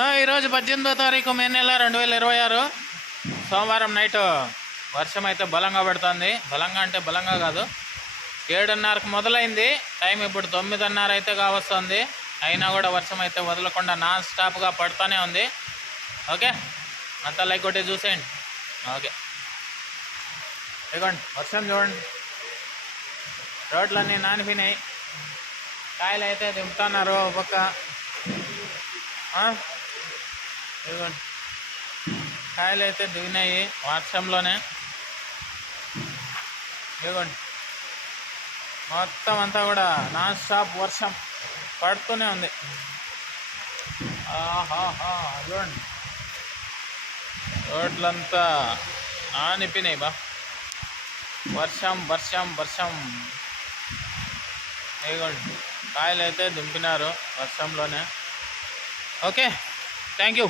ఈరోజు 18వ తారీఖు మే నెల 2026 సోమవారం నైట్ వర్షం అయితే బలంగా పడుతుంది. బలంగా అంటే బలంగా కాదు, 7:30కు మొదలైంది. టైం ఇప్పుడు 9:30 అయితే కావస్తుంది. అయినా కూడా వర్షం అయితే వదలకుండా నాన్ స్టాప్గా పడుతూనే ఉంది. ఓకే, అంతా లైక్ కొట్టి చూసేయండి. ఓకే, ఇదిగోండి వర్షం చూడండి, రోడ్లన్నీ నానిపోయినాయి. కాయలు అయితే దింపుతున్నారు ఒక పక్క. ఇదిగోండి కాయలు అయితే దిగినాయి వర్షంలోనే. ఇదిగోండి మొత్తం అంతా కూడా నాన్ స్టాప్ వర్షం పడుతూనే ఉంది. చూడండి రోడ్లంతా నానిపోయినాయి బా, వర్షం వర్షం వర్షం. ఇదిగోండి కాయలు అయితే దింపినారు వర్షంలోనే. Okay, thank you.